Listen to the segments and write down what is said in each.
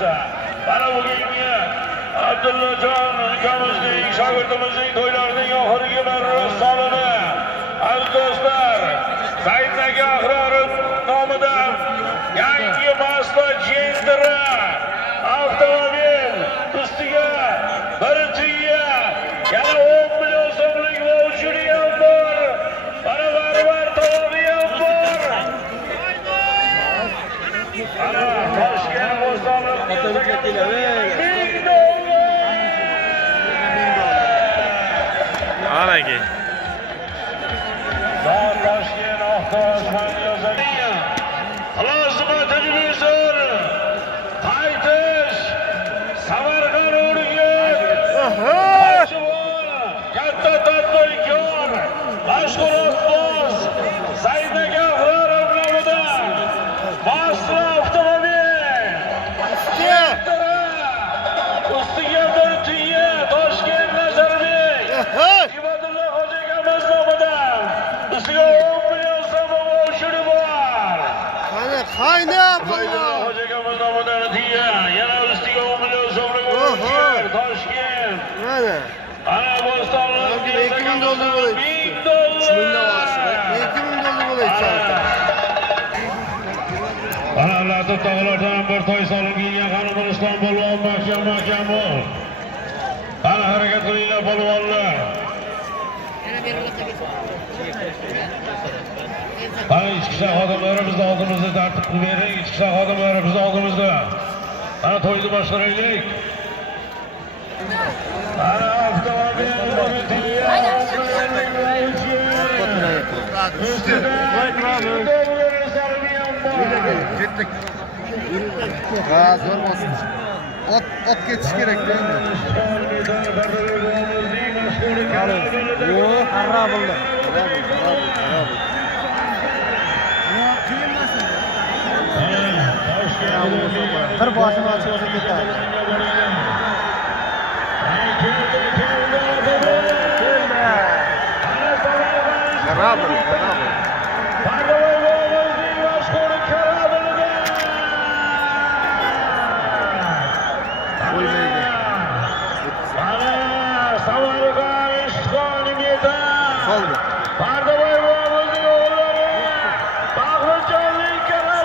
bo'lsa. Mana bugungi Abdullajon ukamizning shogirdimizning to'ylarining oxirgi bir sonini aziz do'stlar Said aka Ahrorov nomidan yangi Mazda Gentra avtomobil ustiga bir tuya yana 10 million so'mlik voucheri ham bor. Mana baribir to'lovi ham bor. Ana Toshkent Bo'stonliq Alagi. Toshkent avtomobil yozadigan. Xulosima televizor. Qaytish. Samarqand Urgut. Katta tadbirkor. Mashhur avtoboz. Said aka Ahrorov nomidan. Mazda avtomobil. Ustiga bir tuya Toshkent Nazarbek. Ibadullo Hoji akamiz nomidan. Ustiga 10 million so'm voucheri bor. Qayna Ibadullo Hoji akamiz nomidan tuya yana ustiga 10 million so'mlik voucher Toshkent. mana Ana Bo'stonliq $2000 bo'ladi. $2000 bo'ladi. Analarni tog'lardan bir to'y solingan G'animul Islom polvon mahkam bo'l. Ana harakat qilinglar polvonlar. Ana ichki ishlar xodimlari bizni oldimizda tartib qilib bering. Ichki ishlar xodimlari bizni oldimizda. Ana to'yni boshqaraylik. Ana avtomobil Ketdik. Ha, zo'r bo'lsin. Ot ketish kerak-da endi. Yo'q, xarra bo'ldi. Bir boshini ochib olsa ketadi. Xarra bo'ldi. Soldi.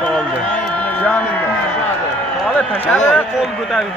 Soldi. Jonimga. Soldi, tashadi, qo'l ko'tardi.